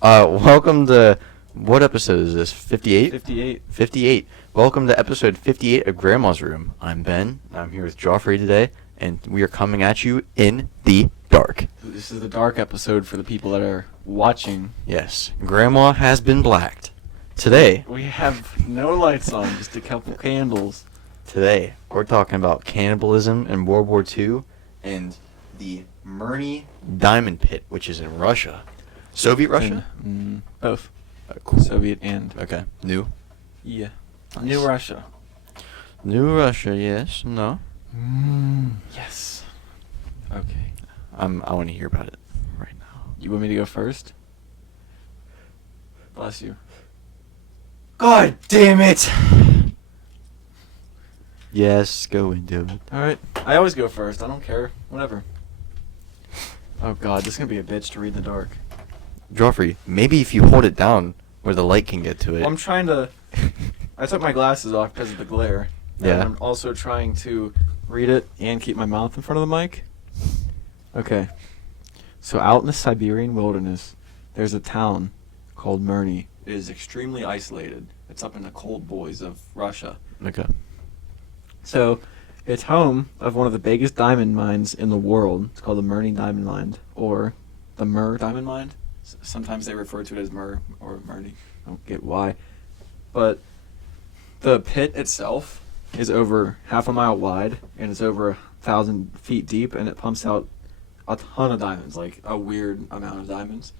Welcome to, what episode is this? 58? 58. 58. Welcome to episode 58 of Grandma's Room. I'm Ben. I'm here with Joffrey today, and we are coming at you in the dark. This is the dark episode for the people that are watching. Yes, Grandma has been blacked. Today, We have no lights on, just a couple candles. we're talking about cannibalism in World War II and the Mirny diamond pit, which is in Russia. Soviet Russia? Both. Cool. Soviet and... Okay. New? Yeah. Nice. New Russia. New Russia, yes. No? Yes. Okay. I want to hear about it right now. You want me to go first? Bless you. God damn it! Yes, go into it. Alright. I always go first. I don't care. Whatever. Oh god, this is going to be a bitch to read in the dark. Joffrey, maybe if you hold it down where the light can get to it. Well, I'm trying to... I took my glasses off because of the glare. Yeah. And I'm also trying to read it and keep my mouth in front of the mic. Okay. So out in the Siberian wilderness, there's a town called Mirny. It is extremely isolated. It's up in the cold boys of Russia. Okay. So it's home of one of the biggest diamond mines in the world. It's called the Mirny Diamond Mine, or the Mir Diamond Mine. Sometimes they refer to it as Mir or Mirny. I don't get why. But the pit itself is over half a mile wide, and it's over 1,000 feet deep, and it pumps out a ton of diamonds, like a weird amount of diamonds.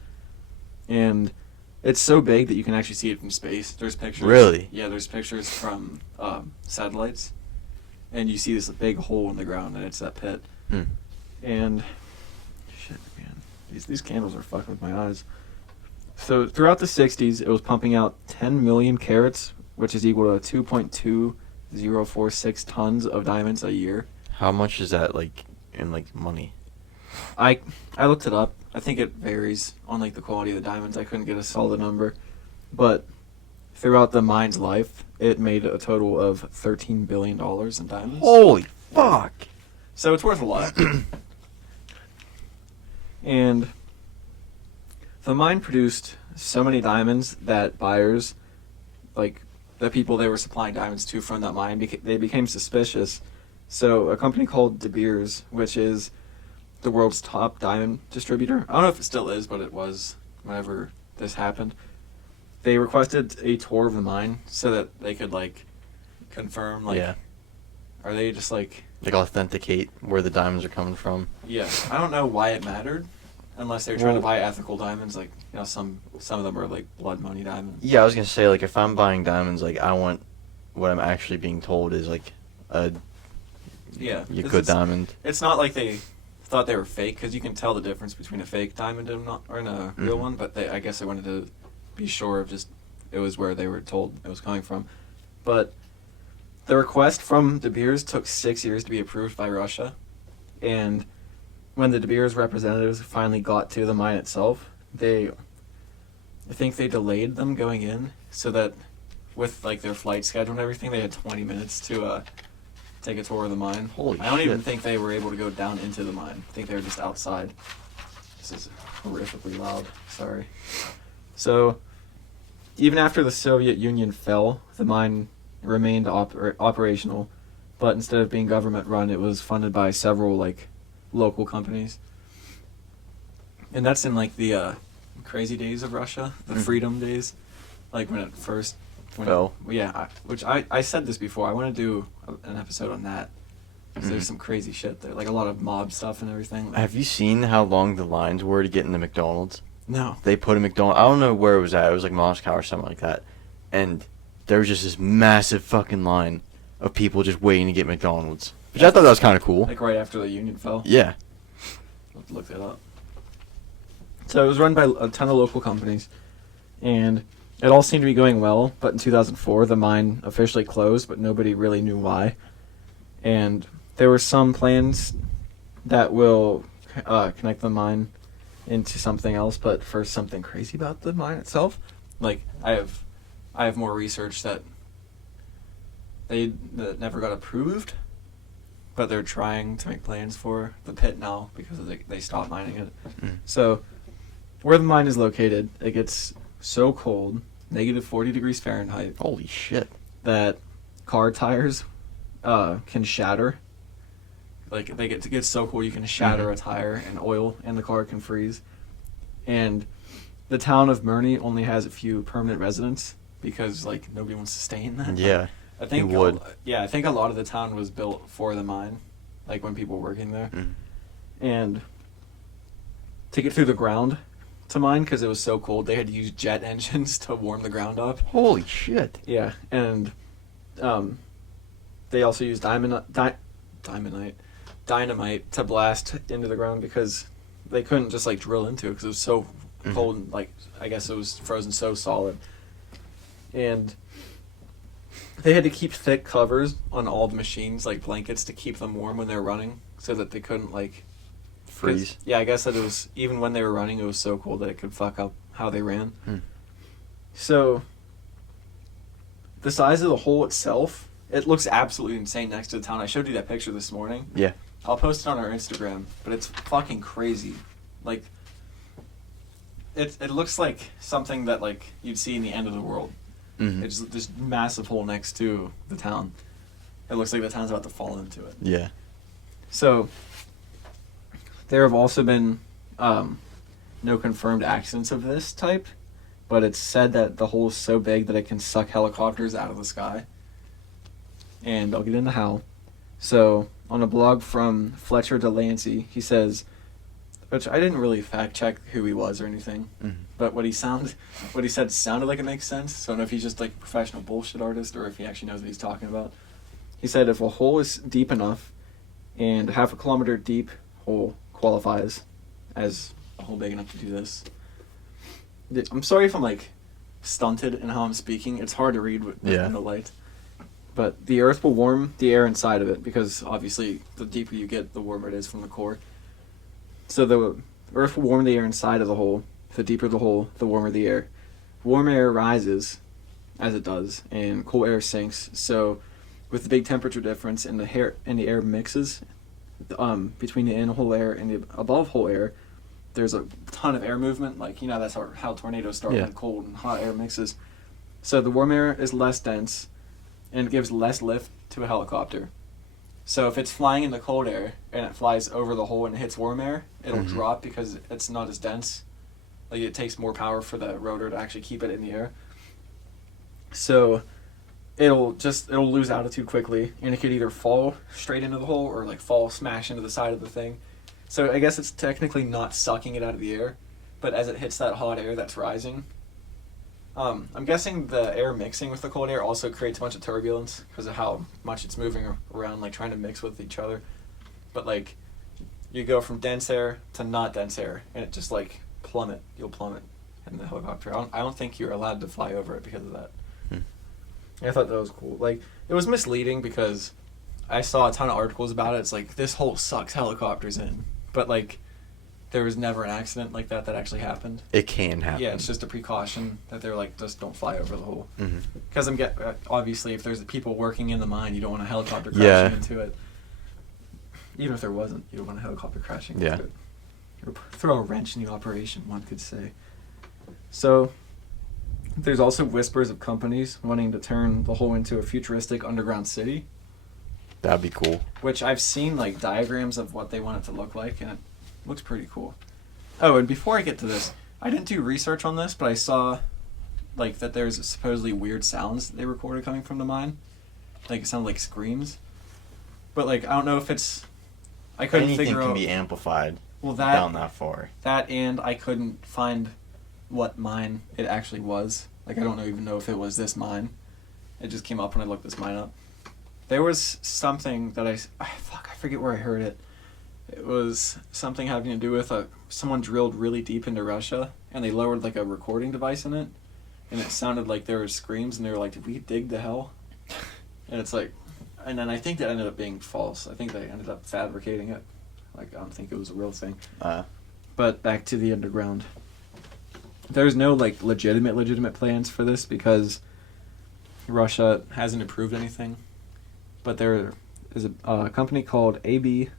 And it's so big that you can actually see it from space. There's pictures. Really? Yeah, there's pictures from satellites, and you see this big hole in the ground, and it's that pit. And shit, man, these candles are fucking with my eyes. So throughout the 60s, it was pumping out 10 million carats, which is equal to 2.2046 tons of diamonds a year. How much is that, like, in, like, money? I looked it up. I think it varies on like the quality of the diamonds. I couldn't get a solid number, but throughout the mine's life, it made a total of $13 billion in diamonds. Holy fuck! So it's worth a lot. And the mine produced so many diamonds that buyers, like the people they were supplying diamonds to from that mine, they became suspicious. So a company called De Beers, which is the world's top diamond distributor. I don't know if it still is, but it was whenever this happened. They requested a tour of the mine so that they could like confirm, like, yeah. Are they just like Authenticate where the diamonds are coming from. Yeah, I don't know why it mattered, unless they were trying to buy ethical diamonds. Like, you know, some of them are like blood money diamonds. Yeah, I was gonna say, like, if I'm buying diamonds, like, I want what I'm actually being told is like a good diamond. It's not like they thought they were fake, because you can tell the difference between a fake diamond and a real one. But I guess they wanted to be sure of just it was where they were told it was coming from. But the request from De Beers took 6 years to be approved by Russia, and when the De Beers representatives finally got to the mine itself, I think they delayed them going in so that with like their flight schedule and everything, they had 20 minutes to take a tour of the mine. Holy I don't shit. even think they were able to go down into the mine. I think they were just outside. This is horrifically loud. Sorry. So, even after the Soviet Union fell, the mine remained operational, but instead of being government run, it was funded by several like local companies. And that's in like the crazy days of Russia, the freedom days, like when it first fell. Which I said this before. I want to do an episode on that. 'Cause there's some crazy shit there, like a lot of mob stuff and everything. Have you seen how long the lines were to get into McDonald's? No. They put a McDonald's, I don't know where it was at, it was like Moscow or something like that, and there was just this massive fucking line of people just waiting to get McDonald's, which I thought that was kind of cool. Like right after the Union fell. Yeah. I'll have to look that up. So it was run by a ton of local companies, and it all seemed to be going well, but in 2004 the mine officially closed, but nobody really knew why. And there were some plans that will connect the mine into something else, but first something crazy about the mine itself. Like, I have more research that that never got approved, but they're trying to make plans for the pit now because they stopped mining it. So where the mine is located, it gets so cold, negative 40 degrees Fahrenheit, Holy shit. that car tires can shatter. Like, it gets so cold you can shatter a tire, and oil in the car can freeze. And the town of Mirny only has a few permanent residents because, like, nobody wants to stay in that. Yeah. I think It would. I think a lot of the town was built for the mine, like when people were working there. And to get through the ground to mine, because it was so cold, they had to use jet engines to warm the ground up. Holy shit. Yeah, and they also used dynamite to blast into the ground because they couldn't just like drill into it because it was so cold and like I guess it was frozen so solid. And they had to keep thick covers on all the machines, like blankets, to keep them warm when they were running, so that they couldn't like Freeze. Yeah, I guess that it was even when they were running, it was so cold that it could fuck up how they ran. So the size of the hole itself, it looks absolutely insane next to the town. I showed you that picture this morning. Yeah. I'll post it on our Instagram, but it's fucking crazy. Like, it looks like something that like you'd see in the end of the world. It's this massive hole next to the town. It looks like the town's about to fall into it. Yeah. So there have also been no confirmed accidents of this type, but it's said that the hole is so big that it can suck helicopters out of the sky. And I'll get into how. So on a blog from Fletcher Delancey, he says, which I didn't really fact check who he was or anything, but what he said sounded like it makes sense. So I don't know if he's just like a professional bullshit artist or if he actually knows what he's talking about. He said if a hole is deep enough, and 1/2 kilometer deep hole qualifies as a hole big enough to do this. I'm sorry if I'm like stunted in how I'm speaking. It's hard to read with no light. But the earth will warm the air inside of it because obviously the deeper you get, the warmer it is from the core. So the earth will warm the air inside of the hole. The deeper the hole, the warmer the air. Warm air rises as it does, and cool air sinks. So with the big temperature difference and the air mixes between the in-hole air and the above-hole air, there's a ton of air movement. Like, you know, that's how tornadoes start when cold and hot air mixes. So the warm air is less dense, and it gives less lift to a helicopter. So if it's flying in the cold air and it flies over the hole and it hits warm air, it'll drop because it's not as dense. Like, it takes more power for the rotor to actually keep it in the air. So it'll lose altitude quickly, and it could either fall straight into the hole or like smash into the side of the thing. So I guess it's technically not sucking it out of the air, but as it hits that hot air that's rising, I'm guessing the air mixing with the cold air also creates a bunch of turbulence because of how much it's moving around, like trying to mix with each other. But like, you go from dense air to not dense air, and it just like you'll plummet in the helicopter. I don't think you're allowed to fly over it because of that. I thought that was cool. Like, it was misleading because I saw a ton of articles about it. It's like, this hole sucks helicopters in. But like, there was never an accident like that actually happened. It can happen. Yeah, it's just a precaution that they're like, just don't fly over the hole. Because obviously, if there's people working in the mine, you don't want a helicopter crashing into it. Even if there wasn't, you don't want a helicopter crashing into it. Or throw a wrench in the operation, one could say. So there's also whispers of companies wanting to turn the hole into a futuristic underground city. That'd be cool. Which I've seen like diagrams of what they want it to look like, and it looks pretty cool. Oh, and before I get to this, I didn't do research on this, but I saw like that there's supposedly weird sounds that they recorded coming from the mine. Like, it sounded like screams. But like, I don't know if it's... I couldn't Anything figure out... can be amplified down that far. That, and I couldn't find what mine it actually was. Like, I don't even know if it was this mine. It just came up when I looked this mine up. There was something that I forget where I heard it. It was something having to do with someone drilled really deep into Russia, and they lowered like a recording device in it, and it sounded like there were screams, and they were like, "Did we dig to hell?" And it's like, and then I think that ended up being false. I think they ended up fabricating it. Like, I don't think it was a real thing. But back to the underground. There's no like legitimate plans for this because Russia hasn't approved anything. But there is a company called AB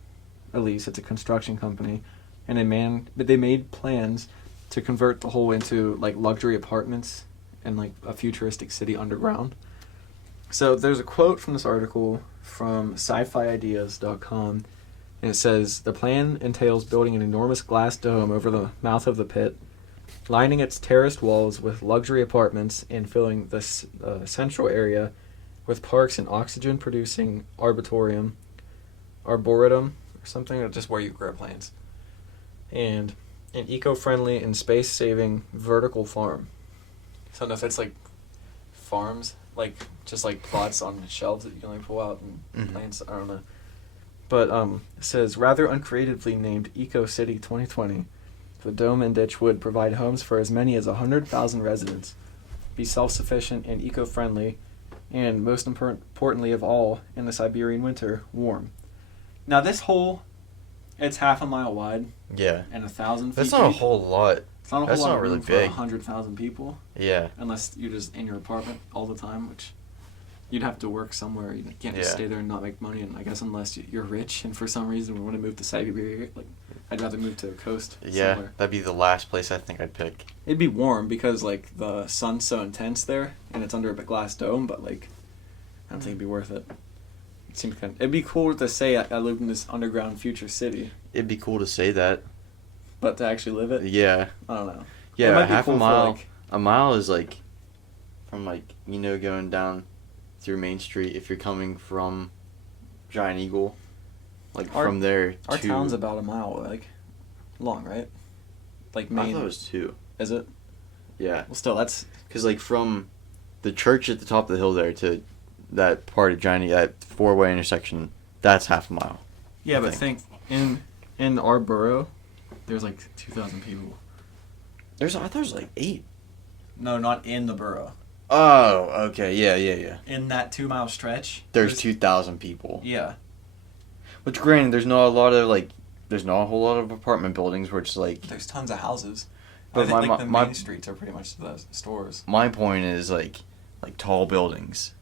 Elise. It's a construction company, and they made plans to convert the whole into like luxury apartments and like a futuristic city underground. So there's a quote from this article from sci-fiideas.com, and it says, "The plan entails building an enormous glass dome over the mouth of the pit, lining its terraced walls with luxury apartments and filling the central area with parks and oxygen-producing arboretum, or something, or just where you grow plants, and an eco-friendly and space-saving vertical farm." So I don't know if it's like farms, like just like plots on shelves that you can like pull out and plants. I don't know. But it says, rather uncreatively named Eco City 2020, the dome and ditch would provide homes for as many as 100,000 residents, be self-sufficient and eco-friendly, and most importantly of all, in the Siberian winter, warm. Now this hole, it's half a mile wide. Yeah. And 1,000 feet That's not a deep. whole lot. It's not a That's whole lot not of really room for big. 100,000 people. Yeah. Unless you're just in your apartment all the time, which you'd have to work somewhere. You can't just Yeah. stay there and not make money. And I guess unless you're rich and for some reason we want to move to Siberia, like I'd rather move to the coast Yeah, somewhere. that'd be the last place I think I'd pick. It'd be warm because like the sun's so intense there and it's under a glass dome, but like I don't think it'd be worth it. It seems kind of, it'd be cool to say I lived in this underground future city, It'd be cool to say that. but to actually live it, Yeah. I don't know. It Yeah, might be half cool a for, mile. like- A mile is like from like, going down through Main Street if you're coming from Giant Eagle. Like Our- from there Our to town's about a mile like long, right? Like I Main, thought it was 2. is it? Yeah. Well, still, that's Cuz like from the church at the top of the hill there to that part of Giant that 4-way intersection, that's half a mile. yeah. I But think in our borough, there's like 2,000 people. I thought there was like 8. No, not in the borough. Oh, okay. Yeah. In that 2 mile stretch, There's 2,000 people. Yeah, Which granted, there's not a whole lot of apartment buildings where it's like. there's tons of houses. But I think my- the my- main streets are pretty much the stores. My point is like tall buildings,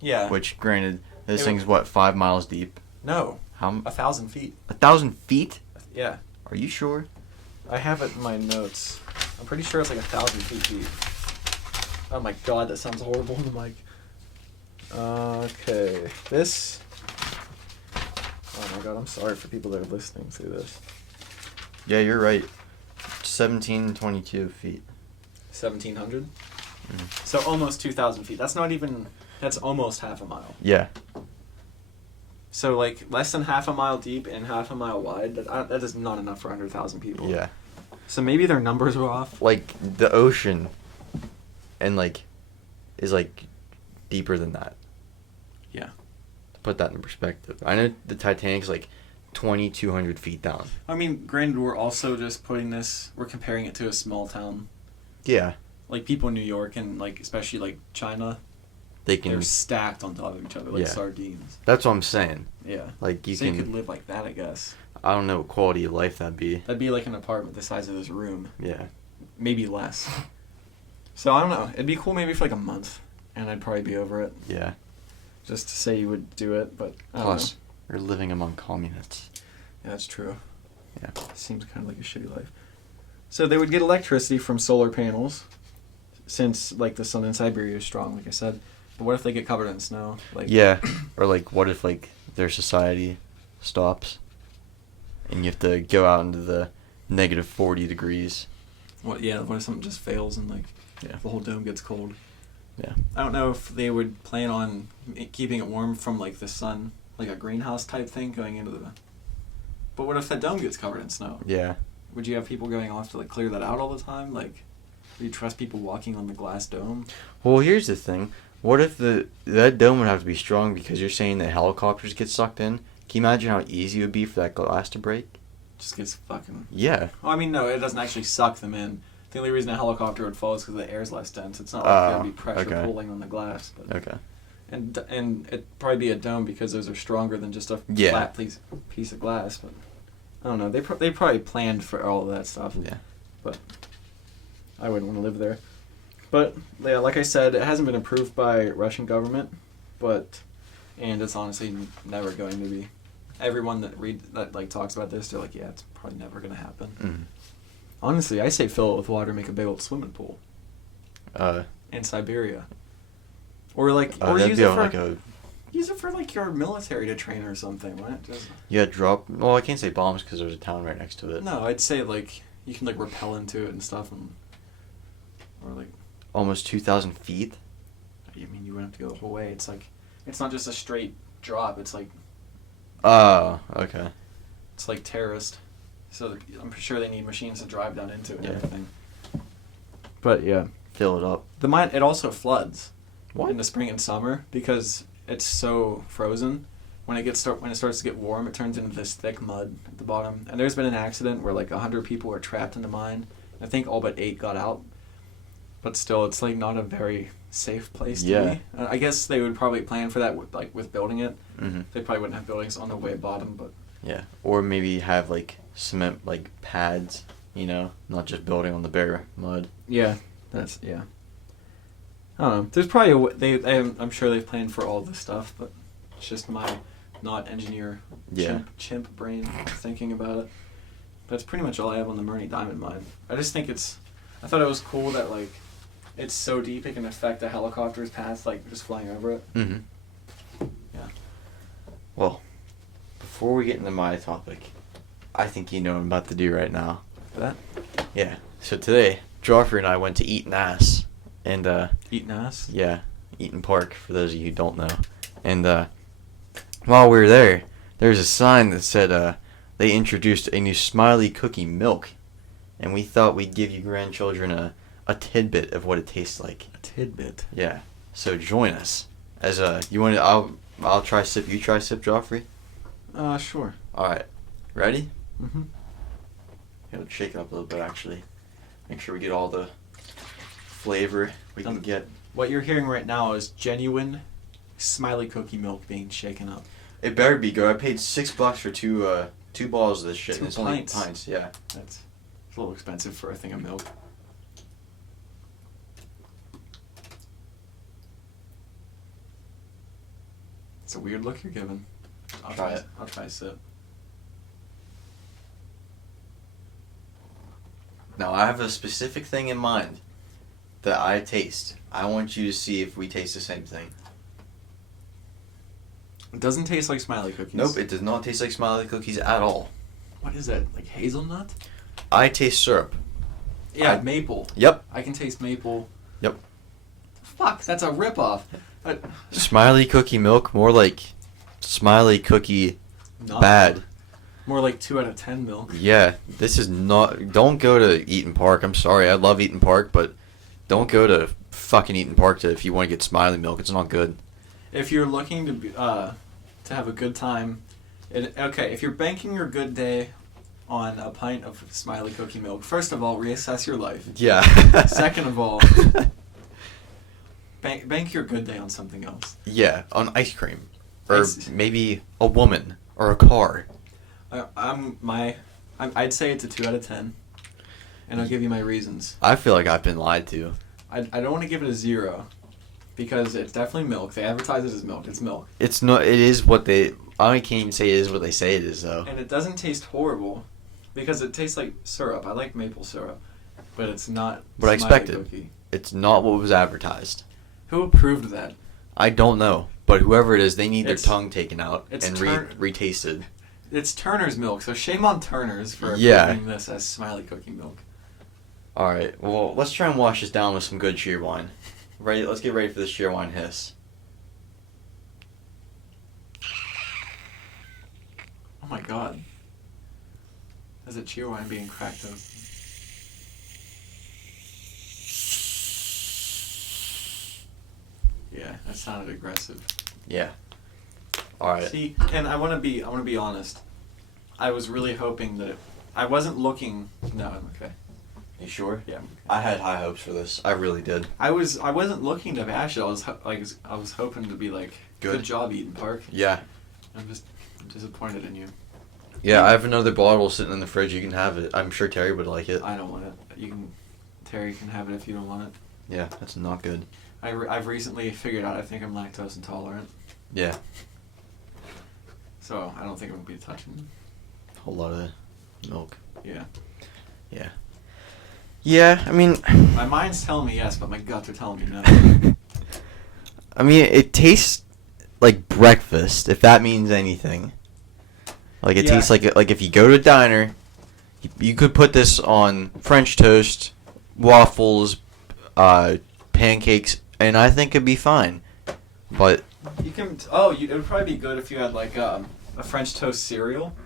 Yeah. which granted, this It thing's what 5 miles deep. No, How 1,000 feet. 1,000 feet? Yeah. Are you sure? I have it in my notes. I'm pretty sure it's like 1,000 feet deep. Oh my god, that sounds horrible on the mic. Okay, this. Oh my god, I'm sorry for people that are listening to this. Yeah, you're right. 1,722 feet. 1,700. So almost 2,000 feet. That's not even. That's almost half a mile. Yeah. So like less than half a mile deep and half a mile wide. That is not enough for 100,000 people. Yeah. So maybe their numbers were off. Like the ocean, and like, is like deeper than that. Yeah. To put that in perspective, I know the Titanic's like 2,200 feet down. I mean, granted, we're also just we're comparing it to a small town. Yeah. Like people in New York and like especially like China, They can. they're stacked on top of each other like Yeah. sardines. That's what I'm saying. Yeah. Like you So can. you could live like that, I guess. I don't know what quality of life that'd be. That'd be like an apartment the size of this room, Yeah. maybe less. So I don't know. It'd be cool maybe for like a month, and I'd probably be over it. Yeah. Just to say you would do it, but I don't Plus, know. we're living among communists. Yeah, that's true. Yeah. Seems kind of like a shitty life. So they would get electricity from solar panels, since like the sun in Siberia is strong, like I said. But what if they get covered in snow? Like Yeah. Or like, what if like their society stops, and you have to go out into the negative 40 degrees? What? Yeah. What if something just fails and like Yeah. the whole dome gets cold? Yeah. I don't know if they would plan on keeping it warm from like the sun, like a greenhouse type thing going into the. But what if that dome gets covered in snow? Yeah. Would you have people going off to like clear that out all the time? Like, do you trust people walking on the glass dome? Well, here's the thing. What if that dome would have to be strong because you're saying that helicopters get sucked in? Can you imagine how easy it would be for that glass to break? Just gets fucking. Yeah. Well, I mean, no, it doesn't actually suck them in. The only reason a helicopter would fall is because the air's less dense. It's not like there'd be pressure okay. pulling on the glass. But, Okay. and it'd probably be a dome because those are stronger than just a Yeah. flat piece of glass. But I don't know. They probably planned for all of that stuff. Yeah. But I wouldn't want to live there. But yeah, like I said, it hasn't been approved by Russian government, and it's honestly never going to be. Everyone that like talks about this, they're like, yeah, it's probably never going to happen. Mm. Honestly, I say fill it with water, make a big old swimming pool Uh, in Siberia, or like, or that'd use be it on, for like a use it for like your military to train or something. Right? Just drop. Well, I can't say bombs because there's a town right next to it. no, I'd say like you can like rappel into it and stuff, or like. Almost 2,000 feet. I mean, you wouldn't have to go the whole way. It's like, it's not just a straight drop. It's like. Oh, okay. It's like terraced, so I'm sure they need machines to drive down into it and everything. But yeah, Fill it up. the mine it also floods. What? In the spring and summer because it's so frozen. When it starts to get warm, it turns into this thick mud at the bottom. And there's been an accident where like 100 people were trapped in the mine. I think all but 8 got out. But still, it's like not a very safe place to be. I guess they would probably plan for that with building it. Mm-hmm. They probably wouldn't have buildings on the way bottom, but. Yeah, or maybe have like cement like pads, not just building on the bare mud. Yeah, that's yeah. I don't know. There's probably I'm sure they've planned for all this stuff, but it's just my not engineer chimp brain thinking about it. That's pretty much all I have on the Mirny Diamond Mine. I thought it was cool that like it's so deep it can affect a helicopter's path like just flying over it. Mm-hmm. Yeah. Well, before we get into my topic, I think you know what I'm about to do right now. That? Yeah. So today, Joffrey and I went to Eaton Ass. And, Eaton Ass? Yeah. Eaton Park, for those of you who don't know. And, while we were there, there's a sign that said, they introduced a new Smiley cookie milk. And we thought we'd give you grandchildren a tidbit of what it tastes like. A tidbit? Yeah. So join us. As, I'll try sip, you try sip, Joffrey? Sure. Alright. Ready? Mm-hmm. It'll shake it up a little bit, actually. Make sure we get all the flavor we can get. What you're hearing right now is genuine Smiley cookie milk being shaken up. It better be good. I paid $6 for two bottles of this shit. 2 and it's pints. Only pints, yeah. It's a little expensive for a thing of milk. It's a weird look you're giving. I'll Try it. I'll try a sip. Now, I have a specific thing in mind that I taste. I want you to see if we taste the same thing. It doesn't taste like Smiley cookies. Nope, it does not taste like Smiley cookies at all. What is that? Like hazelnut? I taste syrup. Yeah, maple. Yep. I can taste maple. Yep. Fuck, that's a ripoff. Smiley cookie milk, more like Smiley cookie bad. More like 2 out of 10 milk. Yeah, this is not... Don't go to Eaton Park. I'm sorry, I love Eaton Park, but don't go to fucking Eaton Park if you want to get Smiley milk. It's not good. If you're looking to have a good time, if you're banking your good day on a pint of Smiley cookie milk, first of all, reassess your life. Yeah. Second of all, bank your good day on something else. Yeah, on ice cream. Or maybe a woman. Or a car. I'd say it's a 2 out of 10. And I'll give you my reasons. I feel like I've been lied to. I don't want to give it a 0. Because it's definitely milk. They advertise it as milk. It's milk. It's not... It is what they... I can't even say it is what they say it is, though. And it doesn't taste horrible. Because it tastes like syrup. I like maple syrup. But it's not What I expected. cookie. It's not what was advertised. Who approved that? I don't know. But whoever it is, they need their tongue taken out and retasted. It's Turner's milk, so shame on Turner's for approving this as Smiley cookie milk. Alright, well, let's try and wash this down with some good cheer wine. Ready? Let's get ready for this cheer wine hiss. Oh my god. There's a cheer wine being cracked up. Yeah, that sounded aggressive. Yeah. Alright. See, and I want to be honest. I was really hoping that I wasn't looking. No, I'm okay. You sure? Yeah. I had high hopes for this. I really did. I wasn't looking to bash it. I was hoping to be like, good job, Eaton Park. Yeah. I'm just disappointed in you. Yeah, I have another bottle sitting in the fridge. You can have it. I'm sure Terry would like it. I don't want it. Terry can have it if you don't want it. Yeah, that's not good. I've recently figured out I think I'm lactose intolerant. Yeah. So I don't think I'm gonna be touching A whole lot of milk. Yeah. Yeah. Yeah, I mean, My mind's telling me yes, but my guts are telling me no. I mean, it tastes like breakfast, if that means anything. Like, it Yeah. tastes like if you go to a diner, you could put this on French toast, waffles, pancakes, and I think it'd be fine. But You can. Oh, it would probably be good if you had like a French toast cereal.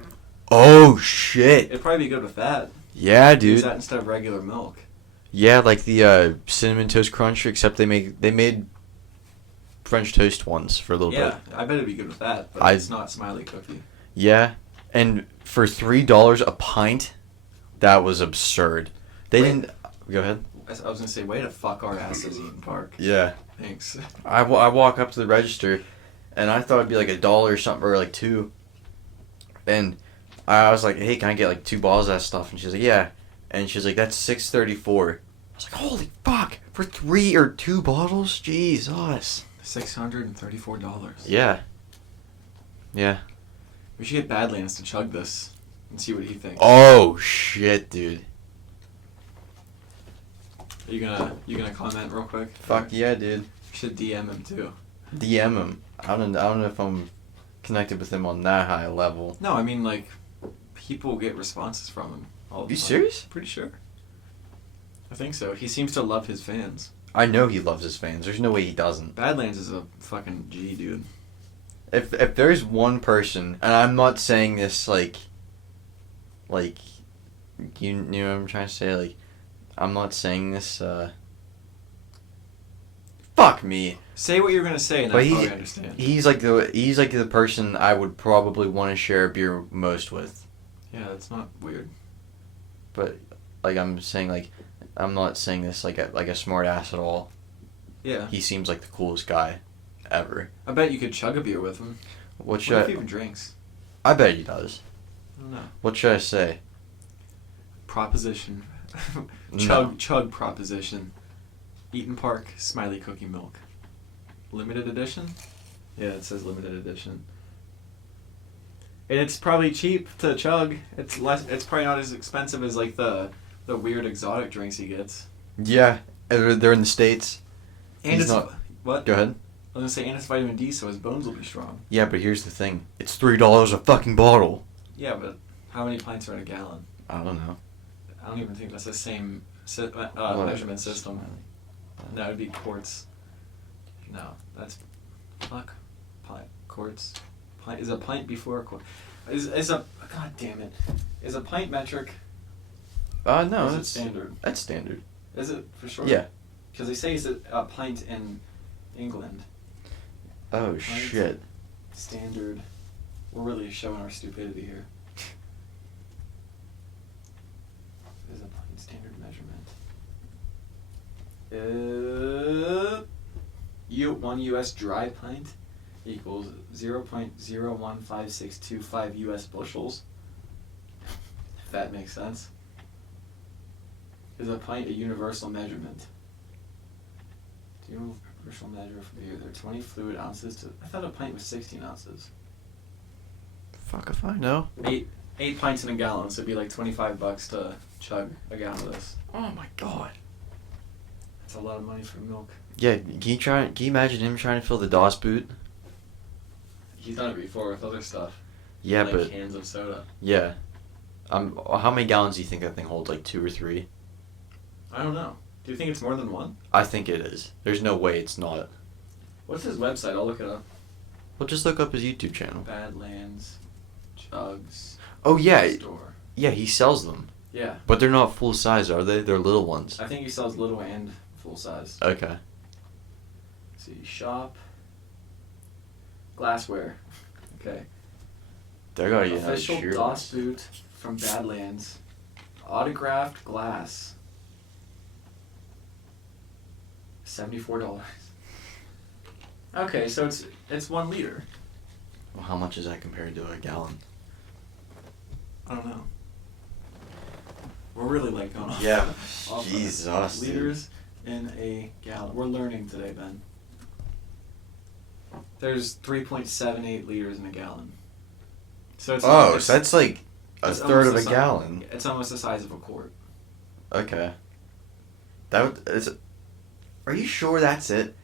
oh shit, It'd probably be good with that. yeah, Use dude. that instead of regular milk. Yeah, like the cinnamon toast crunch, except they made French toast ones for a little bit. Yeah, I bet it'd be good with that, but I- it's not Smiley cookie. Yeah, and for $3 a pint, that was absurd. They Wait. didn't. Go ahead. I was gonna say, way to fuck our asses, Eaton Park. Yeah. Thanks. I walk up to the register, and I thought it'd be like $1 or something, or like $2. And I was like, "Hey, can I get like 2 bottles of that stuff?" And she's like, "Yeah." And she's like, "That's $6.34." I was like, "Holy fuck! For 3 or 2 bottles? Jesus." $634. Yeah. Yeah. We should get Badlands to chug this and see what he thinks. Oh shit, dude. Are you gonna comment real quick? Fuck yeah, dude. You should DM him too. DM him. I don't know if I'm connected with him on that high level. No, I mean like, people get responses from him all the You time. serious? Pretty sure. I think so. He seems to love his fans. I know he loves his fans. There's no way he doesn't. Badlands is a fucking G, dude. If there's one person, and I'm not saying this like you know what I'm trying to say, like I'm not saying this fuck me. Say what you're gonna say, and But I probably understand. He's like the person I would probably want to share a beer most with. Yeah, that's not weird. But like I'm saying, like I'm not saying this like a smart ass at all. Yeah. He seems like the coolest guy ever. I bet you could chug a beer with him. What What should if he even drinks? I bet he does. I don't know. What should I say? Proposition. No. Chug proposition. Eaton Park Smiley Cookie Milk. Limited edition? Yeah, it says limited edition. And it's probably cheap to chug. It's probably not as expensive as like the weird exotic drinks he gets. Yeah, they're in the States. And He's it's not- what? Go ahead. I was gonna say, and it's vitamin D, so his bones will be strong. Yeah, but here's the thing. It's $3 a fucking bottle. Yeah, but how many pints are in a gallon? I don't know. I don't even think that's the same What? measurement system. No, it'd be quarts. No, that's fuck. Pint quarts. Pint is a pint before a quart. Is a god damn it. Is a pint metric? No, Or is it that's standard. That's standard. Is it for sure? Yeah. Because they say it's a pint in England. Oh Pint. shit. Standard. We're really showing our stupidity here. Is a pint standard measurement? One U.S. dry pint equals 0.015625 U.S. bushels. If that makes sense. Is a pint a universal measurement? Do you know universal measure for beer? There are 20 fluid ounces to. I thought a pint was 16 ounces. Fuck if I know. Eight pints in a gallon, so it'd be like $25 to chug a gallon of this. Oh my god. That's a lot of money for milk. Yeah, can you imagine him trying to fill the DOS boot? He's done it before with other stuff. Yeah, like but cans of soda. yeah. How many gallons do you think that thing holds? Like 2 or 3? I don't know. Do you think it's more than one? I think it is. There's no way it's not. What's his website? I'll look it up. Well, just look up his YouTube channel. Badlands, Chugs. Oh yeah, Store. yeah, he sells them. Yeah. But they're not full size, are they? They're little ones. I think he sells little and full size. Okay. Let's see, shop. Glassware. Okay. They're gonna get Official DOS boot from Badlands. Autographed glass. $74. Okay, so it's 1 liter. Well, how much is that compared to a gallon? I don't know. We're really like going off. Yeah. off Jesus. liters in a gallon. We're learning today, Ben. There's 3.78 liters in a gallon. So it's Oh, almost, so that's like a it's third of almost a the si- gallon. It's almost the size of a quart. Okay. Are you sure that's it?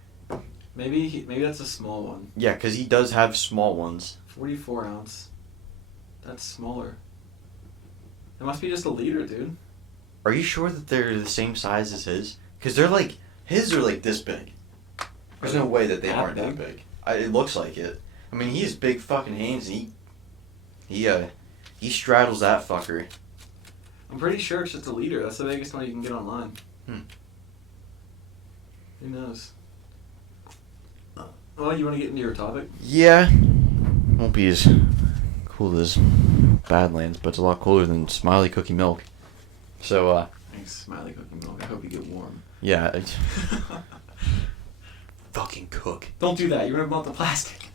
Maybe that's a small one. Yeah, because he does have small ones. 44 ounce. That's smaller. It must be just a liter, dude. Are you sure that they're the same size as his? Because they're like, his are like this big. There's no way that they aren't that big. It looks like it. I mean, he has big fucking hands, and he straddles that fucker. I'm pretty sure it's just a liter. That's the biggest one you can get online. Who knows? Well, you want to get into your topic? Yeah. Won't be as cool as Badlands, but it's a lot cooler than Smiley cookie milk. So, Thanks, Smiley cookie milk. I hope you get warm. Yeah. Fucking cook. Don't do that. You're gonna bump the plastic.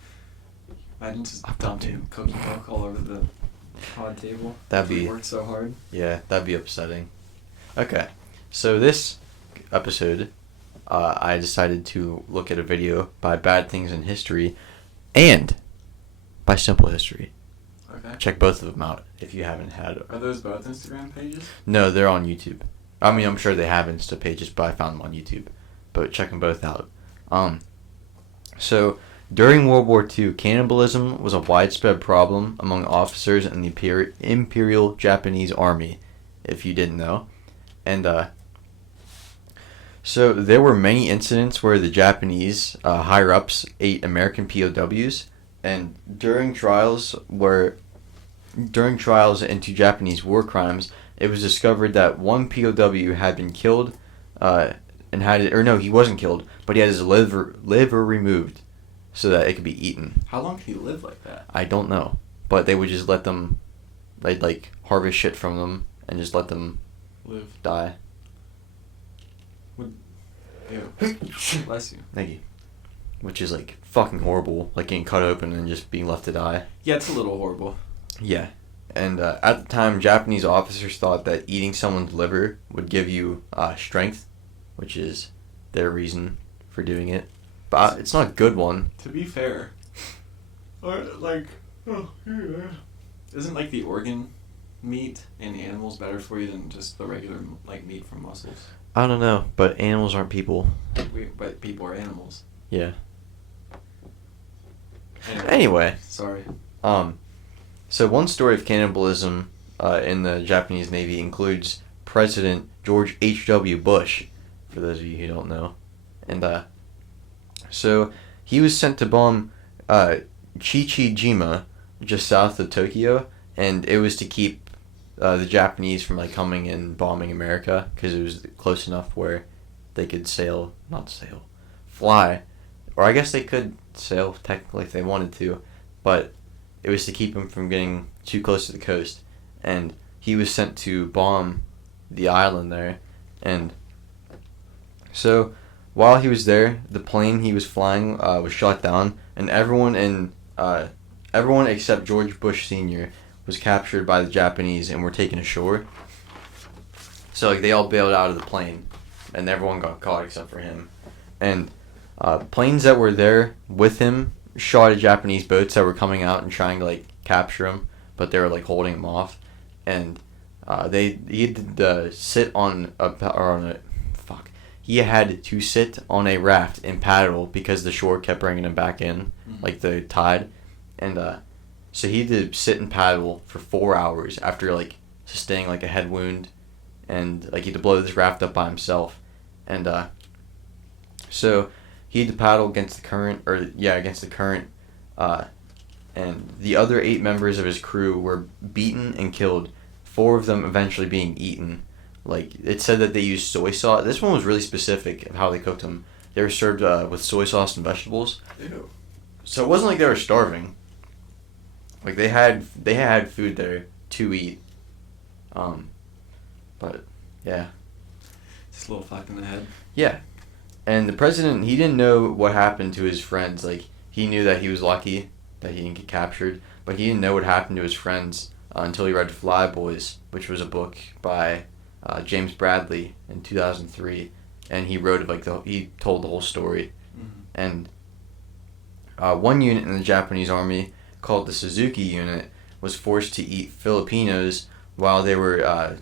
Imagine just dumping cookie milk all over the pod table. We worked so hard. Yeah, that'd be upsetting. Okay, so this episode, I decided to look at a video by Bad Things in History and by Simple History. Okay. Check both of them out if you haven't had. Are those both Instagram pages? No, they're on YouTube. I mean, I'm sure they have Insta pages, but I found them on YouTube. But check them both out. So during World War II, cannibalism was a widespread problem among officers in the Imperial Japanese Army, if you didn't know. And so there were many incidents where the Japanese higher-ups ate American POWs, and during trials into Japanese war crimes, it was discovered that one POW had been killed, he wasn't killed, but he had his liver removed so that it could be eaten. How long could he live like that? I don't know, but they would just let them, they'd like harvest shit from them and just let them die. Ew. Bless you. Thank you. Which is like fucking horrible, like getting cut open and just being left to die. Yeah, it's a little horrible. Yeah. And at the time, Japanese officers thought that eating someone's liver would give you strength, which is their reason for doing it. But it's not a good one. To be fair, isn't like the organ meat in animals better for you than just the regular like meat from mussels? I don't know, but animals aren't people. But people are animals. Yeah. Anyway. Sorry. So one story of cannibalism in the Japanese Navy includes President George H.W. Bush, for those of you who don't know. And so he was sent to bomb Chichijima, just south of Tokyo, and it was to keep the Japanese from like coming and bombing America, because it was close enough where they could fly, or I guess they could sail technically if they wanted to, but it was to keep them from getting too close to the coast. And he was sent to bomb the island there, and so while he was there, the plane he was flying was shot down, and everyone except George Bush Sr. was captured by the Japanese and were taken ashore. So like they all bailed out of the plane, and everyone got caught except for him. And planes that were there with him shot at Japanese boats that were coming out and trying to like capture him, but they were like holding him off. And he had to sit he had to sit on a raft and paddle because the shore kept bringing him back in, like the tide. And so he had to sit and paddle for 4 hours after like sustaining like a head wound, and like he had to blow this raft up by himself. And so he had to paddle against the current, and the other 8 members of his crew were beaten and killed, 4 of them eventually being eaten. Like, it said that they used soy sauce. This one was really specific of how they cooked them. They were served with soy sauce and vegetables. Ew. So it wasn't like they were starving. Like, they had food there to eat. But, yeah. Just a little fucked in the head. Yeah. And the president, he didn't know what happened to his friends. Like, he knew that he was lucky that he didn't get captured, but he didn't know what happened to his friends until he read Flyboys, which was a book by James Bradley in 2003, and he wrote he told the whole story. And one unit in the Japanese army, called the Suzuki unit, was forced to eat Filipinos while they were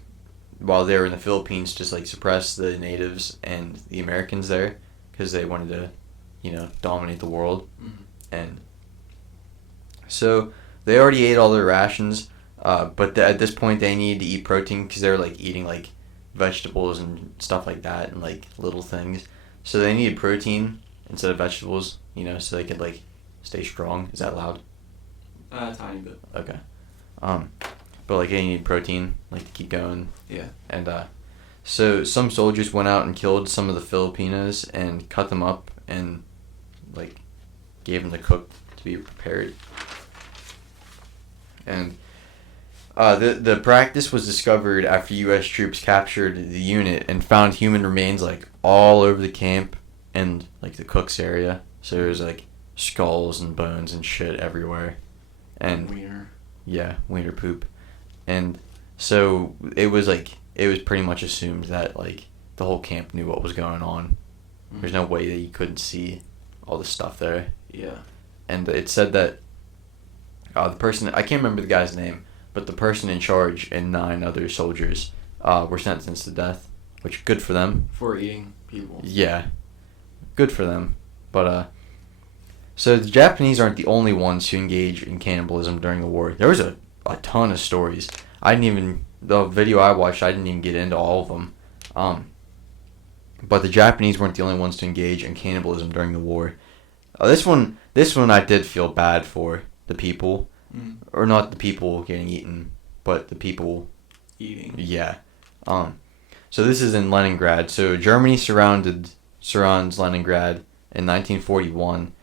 while they were in the Philippines, just like suppress the natives and the Americans there, because they wanted to, dominate the world. Mm-hmm. And so they already ate all their rations, but at this point they needed to eat protein because they were like eating like vegetables and stuff like that and like little things. So they needed protein instead of vegetables, so they could like stay strong. Is that loud? A tiny bit. Okay. But like they needed protein, like to keep going. Yeah. And so some soldiers went out and killed some of the Filipinos and cut them up and like gave them to cook to be prepared. And the practice was discovered after U.S. troops captured the unit and found human remains like all over the camp and like the cook's area. So there was like skulls and bones and shit everywhere. And wiener. Yeah, wiener poop. And so it was pretty much assumed that like the whole camp knew what was going on. Mm-hmm. There's no way that you couldn't see all the stuff there. Yeah. And it said that the person, I can't remember the guy's name, but the person in charge and 9 other soldiers were sentenced to death, which good for them. For eating people. Yeah, good for them. But so the Japanese aren't the only ones who engage in cannibalism during the war. There was a ton of stories. The video I watched, I didn't even get into all of them. But the Japanese weren't the only ones to engage in cannibalism during the war. This one I did feel bad for the people, or not the people getting eaten, but the people eating. Yeah. So this is in Leningrad. So Germany surrounds Leningrad in 1941.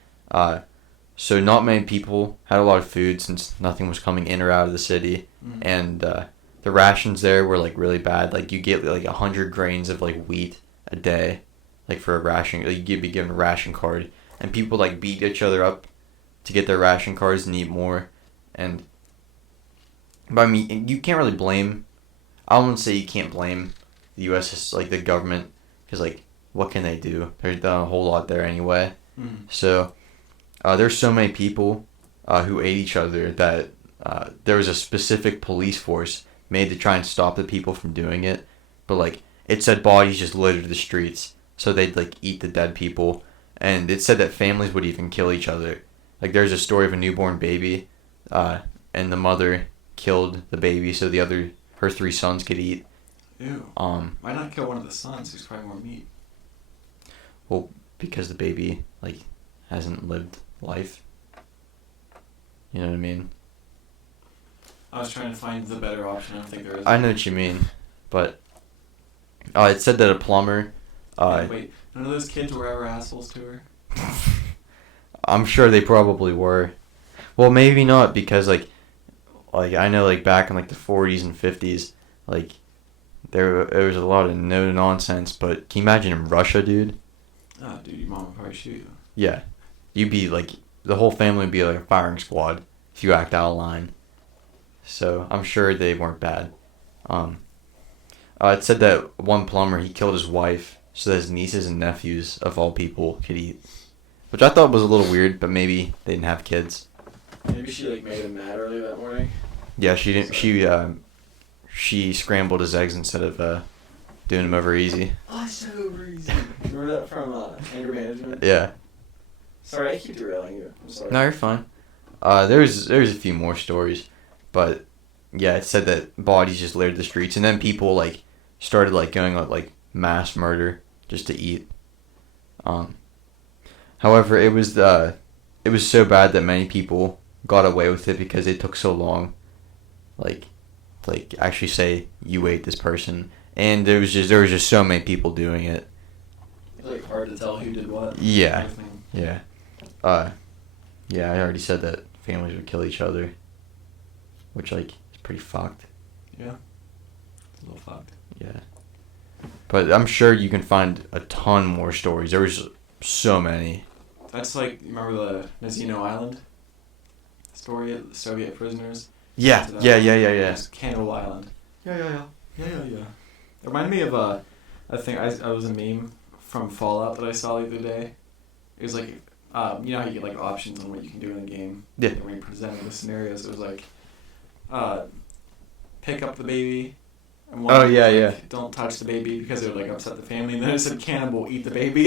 So not many people had a lot of food since nothing was coming in or out of the city, and the rations there were like really bad. Like you get like 100 grains of like wheat a day, like for a ration. Like you'd be given a ration card, and people like beat each other up to get their ration cards and eat more. But I mean, you can't really blame. I wouldn't say you can't blame the U.S. like the government, because like what can they do? There's not a whole lot there anyway. So there's so many people who ate each other that there was a specific police force made to try and stop the people from doing it. But like it said, bodies just littered the streets, so they'd like eat the dead people, and it said that families would even kill each other. Like there's a story of a newborn baby, and the mother killed the baby so her 3 sons could eat. Ew. Why not kill one of the sons? Who's probably more meat. Well, because the baby like hasn't lived life. You know what I mean? I was trying to find the better option. I don't think there is. I know what you mean, but it said that a plumber. Wait, none of those kids were ever assholes to her? I'm sure they probably were. Well, maybe not, because like I know like back in like the 40s and 50s, like there was a lot of no nonsense. But can you imagine in Russia, dude? Oh, dude, your mom would probably shoot you. Yeah, you'd be like the whole family would be like a firing squad if you act out of line. So I'm sure they weren't bad. It said that one plumber, he killed his wife so that his nieces and nephews of all people could eat, which I thought was a little weird, but maybe they didn't have kids. Maybe she like made him mad early that morning. Yeah, she didn't. She scrambled his eggs instead of doing them over easy. Oh, I said over easy. Remember that from anger management? Yeah. Sorry, I keep derailing you. I'm sorry. No, you're fine. There's a few more stories, but yeah, it said that bodies just littered the streets, and then people like started like going on like mass murder just to eat. However, it was so bad that many people got away with it because it took so long, like actually say you ate this person, and there was just so many people doing it. It's like hard to tell who did what. Yeah, yeah, yeah. I already said that families would kill each other, which like is pretty fucked. Yeah, it's a little fucked. Yeah, but I'm sure you can find a ton more stories. There was so many. That's like, remember the Nazino Island story of the Soviet prisoners? Yeah. Cannibal Island. Yeah. It reminded me of I think I was a meme from Fallout that I saw the other day. It was like, you know how you get like options on what you can do in a game? Yeah. When you presented the scenarios, it was like, pick up the baby, And one Oh, was yeah, like, yeah. Don't touch the baby because it would like upset the family. And then it said cannibal, eat the baby.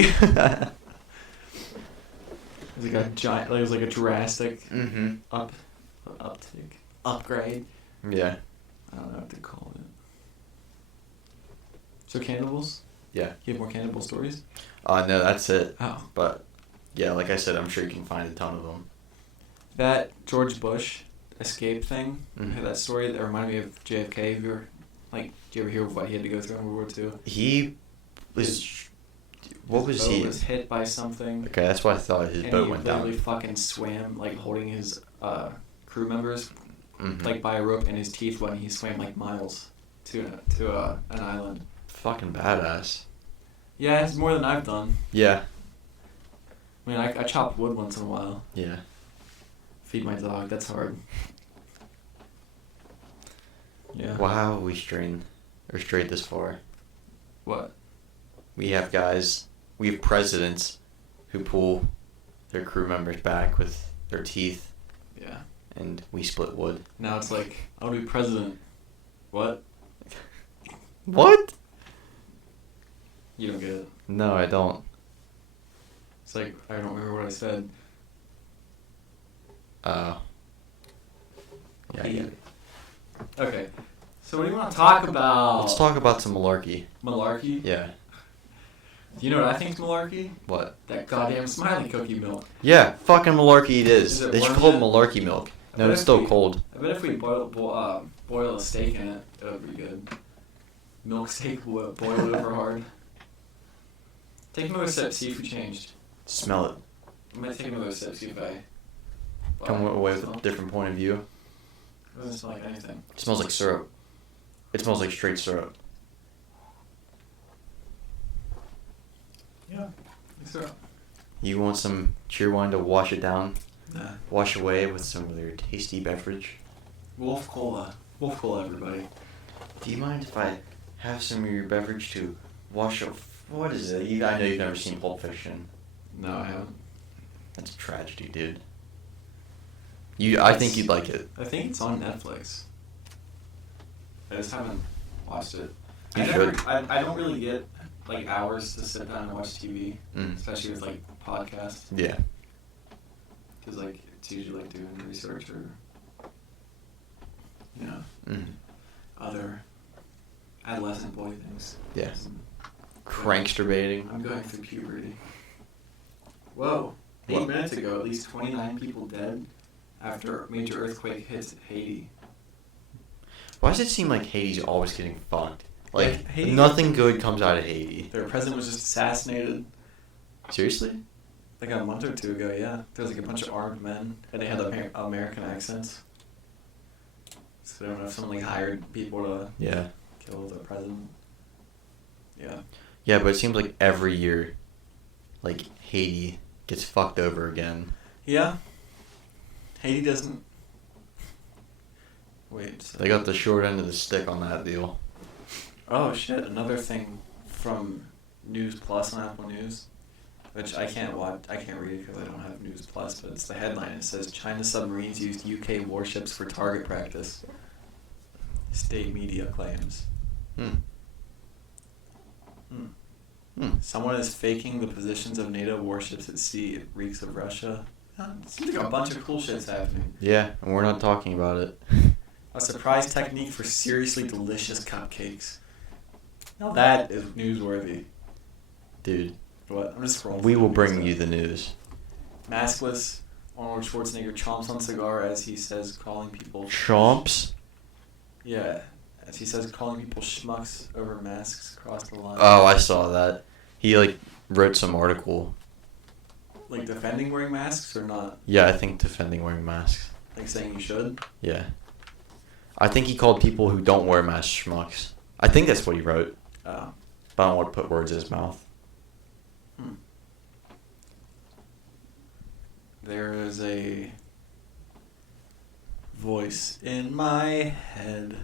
It was like a giant, it was like a drastic Mm-hmm. upgrade. Yeah. I don't know what to call it. So cannibals? Yeah. You have more cannibal stories? No, that's it. Oh. But, yeah, like I said, I'm sure you can find a ton of them. That George Bush escape thing, Mhm. that story that reminded me of JFK. Have you ever, do you ever hear of what he had to go through in World War II? He was... What was His boat he? was hit by something. Okay, that's why I thought his boat went And he literally down. fucking swam, like, holding his crew members, Mhm. like, by a rope in his teeth when he swam, like, miles to an island. Fucking badass. Yeah, it's more than I've done. Yeah. I mean, I chop wood once in a while. Yeah. Feed my dog, that's hard. Yeah. Wow, we strayed this far. What? We have presidents who pull their crew members back with their teeth, Yeah. and we split wood. Now it's like, I want to be president. What? What? You don't get it. No, I don't. It's like, I don't remember what I said. Yeah, I get it. Okay. So what do you want to talk about? Let's talk about some malarkey. Malarkey? Yeah. Do you know what I think's malarkey? What? That goddamn Smiley cookie milk. Yeah, fucking malarkey it is. Is it They should warm call it yet? malarkey milk. No, bet it's if still we- cold. I bet if we boil a steak in it, it would be good. Milk steak, boil it over hard. Take another sip, see if you changed. Smell it. I might take another sip, see if I... Come away with a different point of view. It doesn't smell like anything. It smells like syrup. It smells like straight syrup. Yeah. Syrup. You want some cheerwine to wash it down? Nah. Wash away with some of your tasty beverage? Wolf Cola. Wolf Cola, everybody. Do you mind if I have some of your beverage to wash off? What is it? I know you've never seen Pulp Fiction. No, I haven't. That's a tragedy, dude. I think you'd like it. I think it's on Netflix. I just haven't watched it. You should. I don't really get like hours to sit down and watch TV, Mm. especially with like podcasts, Yeah. because like it's usually like doing research or Mm. other adolescent boy things. Yeah. Cranksterbating. I'm going through puberty. Whoa! 8 What? minutes ago, at least 29 people dead after a major earthquake hits Haiti. Why does it seem like Haiti's always getting fucked? Like, Haiti- nothing good comes out of Haiti. Their president was just assassinated. Seriously? Like a month or two ago, yeah. There was like a bunch of armed men, and they had American accents. So I don't know if someone like hired people to Yeah. kill the president. Yeah. Yeah, but it seems like every year, like, Haiti gets fucked over again. Yeah. Haiti doesn't. Wait. So... They got the short end of the stick on that deal. Oh shit! Another thing from News Plus on Apple News, which I can't watch. I can't read it because I don't have News Plus. But it's the headline. It says China submarines used UK warships for target practice. State media claims. Hmm. Hmm. Hmm. Someone is faking the positions of NATO warships at sea. It reeks of Russia. It seems like a bunch of cool shit's happening. Yeah, and we're not talking about it. A surprise technique for seriously delicious cupcakes. Now that is newsworthy. Dude, What? I'm just scrolling. we through will the bring news you the news. Maskless Arnold Schwarzenegger chomps on cigar as he says calling people... Chomps? Yeah. As he says calling people schmucks over masks across the line. Oh, I saw that. He, like, wrote some article. Like defending wearing masks or not? Yeah, I think defending wearing masks. Like saying you should? Yeah. I think he called people who don't wear masks schmucks. I think that's what he wrote. Oh. But I don't want to put words in his mouth. There is a voice in my head.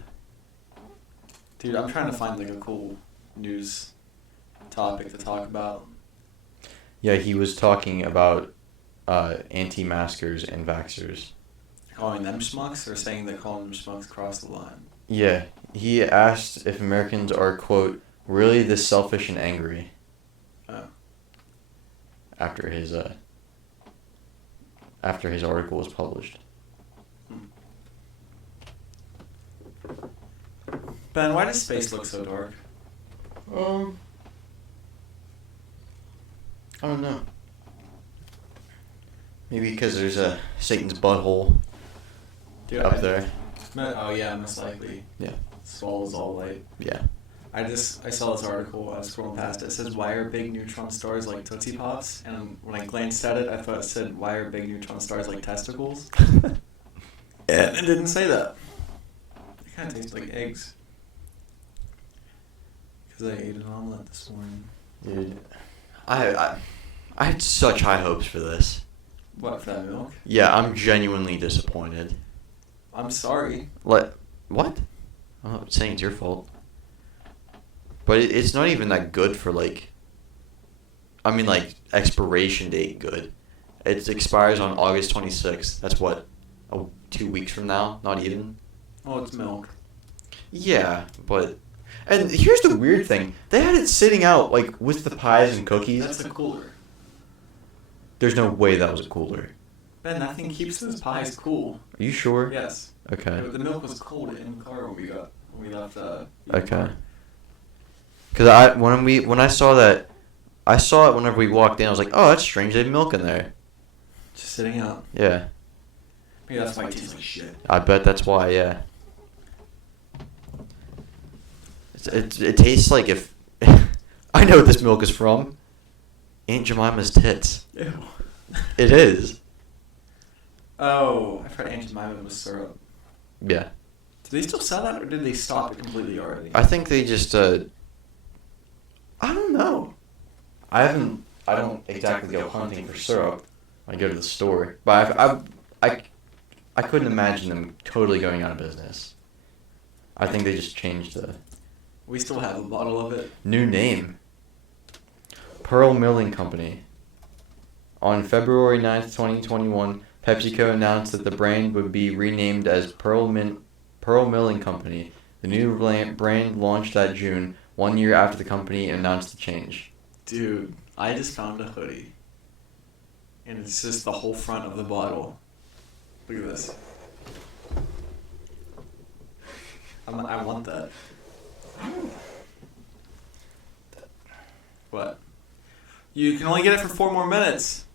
Dude, I'm trying to find like a cool news topic to talk about. Yeah, he was talking about anti-maskers and vaxxers. Calling them schmucks or saying that calling them schmucks crossed the line? Yeah, he asked if Americans are, quote, really this selfish and angry Oh. after his article was published. Ben, why does space look so dark? I don't know. Maybe because there's a Satan's butthole up there. Oh yeah, most likely. Yeah. Swallows all light. Yeah. I saw this article. I was scrolling past it. It says, "Why are big neutron stars like Tootsie Pops?" And when I glanced at it, I thought it said, "Why are big neutron stars like testicles?" And it didn't say that. It kind of tastes like eggs. Because I ate an omelet this morning. Dude, I had such high hopes for this. What, for that milk? Yeah, I'm genuinely disappointed. I'm sorry. What? I'm not saying it's your fault. But it's not even that good for, like... I mean, like, expiration date good. It expires on August 26th. That's what? 2 weeks from now? Not even? Oh, it's milk. Yeah, but... And here's the weird thing. They had it sitting out, like, with the pies and cookies. That's a cooler. There's no way that was a cooler. Ben, that thing keeps those pies cool. Are you sure? Yes. Okay. The milk was cold in the car when we left. Okay. Because when I saw that, I saw it whenever we walked in. I was like, oh, that's strange. They have milk in there. Just sitting out. Yeah. Maybe that's why it tastes like shit. I bet that's why. Yeah. It tastes like if I know what this milk is from. Aunt Jemima's tits. Ew. It is. Oh, I thought Aunt Jemima was syrup. Yeah. Do they still sell that, or did they stop it completely already? I think they just. I don't know. I don't exactly go hunting for syrup. I go to the store, but I couldn't imagine them totally going out of business. I think they just changed the We still have a bottle of it. new name. Pearl Milling Company. On February 9th, 2021, PepsiCo announced that the brand would be renamed as Pearl Milling Company. The new brand launched that June, 1 year after the company announced the change. Dude, I just found a hoodie. And it's just the whole front of the bottle. Look at this. I want that. What? You can only get it for 4 more minutes.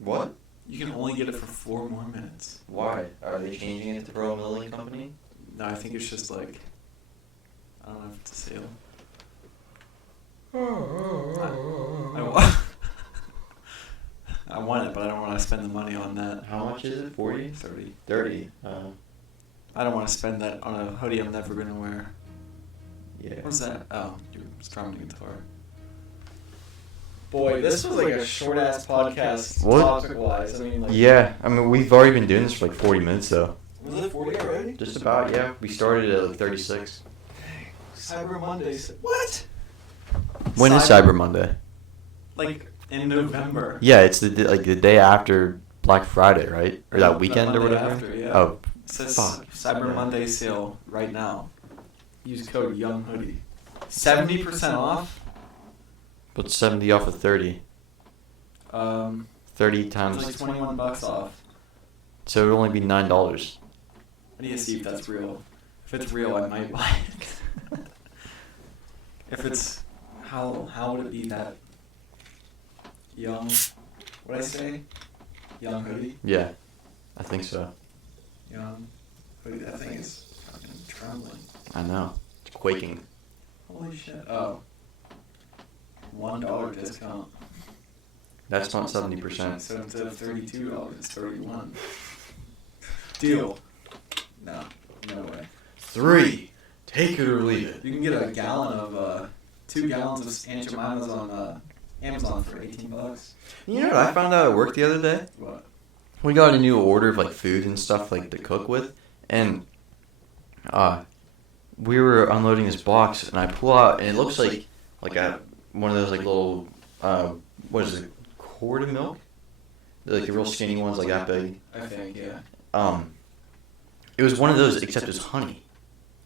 What? You can only get it for 4 more minutes. Why? Are they changing it to Pearl Milling Company? No, I think it's just like, I don't know if it's a sale. I want it, but I don't want to spend the money on that. How much is it? 40? 30. 30. I don't want to spend that on a hoodie I'm never going to wear. Yeah. What's that? Oh, you're strumming the guitar. Boy, this was like a short-ass podcast topic-wise. I mean, like... Yeah, I mean, we've already been doing this for like 40 minutes, though. Was it 40 already? Just about, yeah. We started at like 36. Cyber Monday. What? When is Cyber Monday? Like, in November. Yeah, it's the day after Black Friday, right? Or that weekend or Monday whatever? after, yeah. Oh, It says fuck. Cyber Monday sale right now. Use code YoungHoodie. 70% off? What's 70 off of 30? 30 30 It's times... like $21 off. So it would only be $9. I need to see if that's real. If it's real, I might buy it. If it's... How would it be that... Young... What'd I say? Young hoodie? Yeah, I think so. Young hoodie. That thing is fucking trembling. I know. It's quaking. Holy shit. Oh. $1 discount. That's not 70%. So instead of $32, it's $31. Deal. No. No way. 3. Take it or leave it. You can get a gallon of, 2 gallons of Aunt Jemima's on, Amazon for $18. You know what I found out at work the other day? What? We got a new order of like food and stuff like to cook with, and we were unloading this box, and I pull out, and it looks like one of those like little what is it, quart of milk, like the real skinny ones like that big. I think, yeah. It was one of those except it was honey.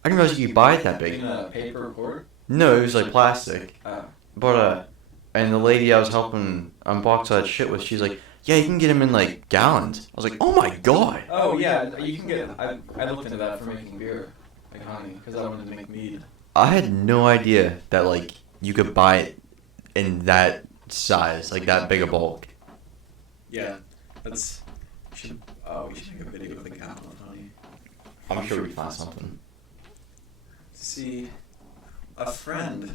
I didn't realize you could buy it that big. In a paper quart? No, it was like plastic. Oh. But and the lady I was helping unbox all that shit with, she's like, yeah, you can get them in like gallons. I was like, oh my god. Oh yeah, you can get. I looked into that for making beer, like honey, because I wanted to make mead. I had no idea that like you could buy it in that size, like that big a bulk. Yeah, that's. We should make a video of the gallon of honey. I'm sure we can find something. See, a friend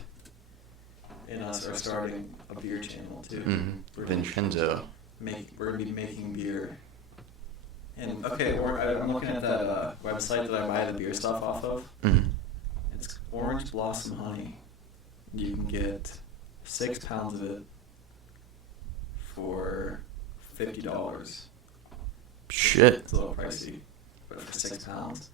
and us are starting a beer channel too. Mm-hmm. Vincenzo. We're gonna be making beer. And okay, I'm looking at that website that I buy the beer stuff off of. Mm-hmm. It's Orange Blossom Honey. You can get 6 pounds of it for $50. Shit. It's a little pricey, but for 6 pounds.